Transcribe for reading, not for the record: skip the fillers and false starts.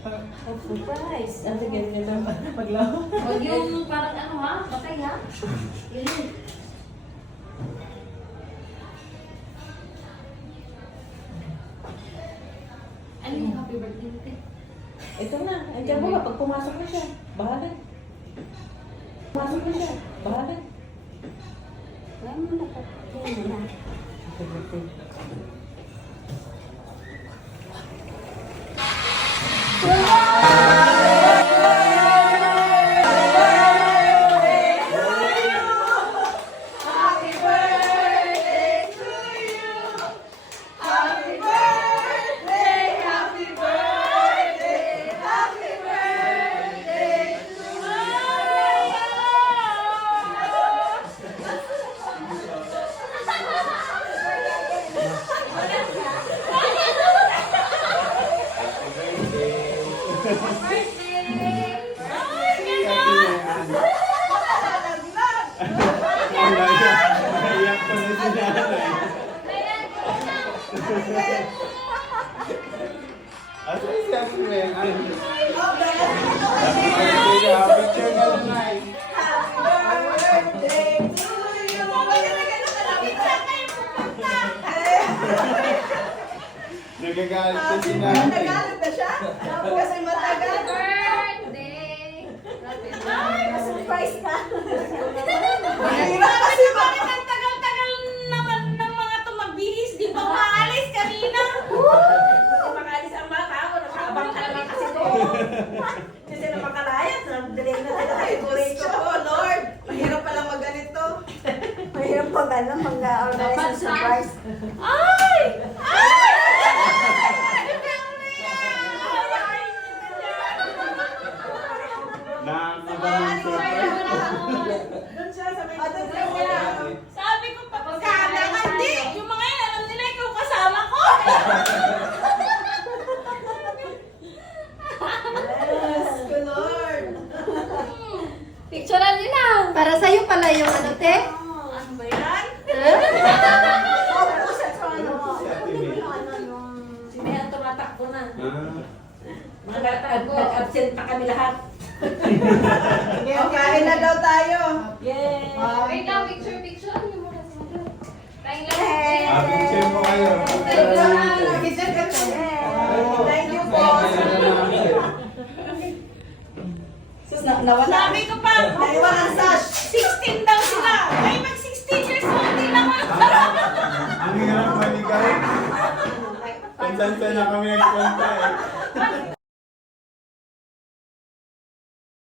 Surprise! Ang sige nila maglaho. Huwag yung parang ano ha, patay ha. Yun. Ano yung happy birthday natin? Ito na. Andiyan mo ba? Pag pumasok na siya, bahala. Pumasok na siya, bahala. Wala mo na pa. Yan na. Happy birthday. Nagagalit na si Nanay. Nagalit na siya? Kasi matagal. Birthday! Ay, surprise ka. Mahirap kasi bakit ang tagal-tagal naman ng mga to magbihis, di ba maalis kanina? Kasi makaalis ang mga tao, nakaabang ka naman kasi doon. Kasi na makalayas, nag-delay na sila. Ay, Diretso po, Lord. Mahirap pala mag-ganito. Mahirap mag-organize ng surprise. Ay! Ay! Nakakabang surprise. Doon siya sa may Sabi ko pa, kada hindi! Yung mga yan, alam nila ikaw kasama ko! Yes, good Lord. Picturean niyo na! Para sa'yo pala yung ano, te? Ano ba yan? Opo, sa trono. Si Ate May. Si Mayan tumatakbo na. Ah, Nag-absent pa kami lahat. Sige, kain na daw tayo. Yay! Wait lang, picture niyo muna sa mga. Tayong lang. ah, picture mo kayo. Thank you po. Nawala. Sabi ko pa, Naiwan ang sash. 16 daw sila! Ay, mag-16 years old din ako! Ang hirap maligay. Kung saan na kami nagpunta eh.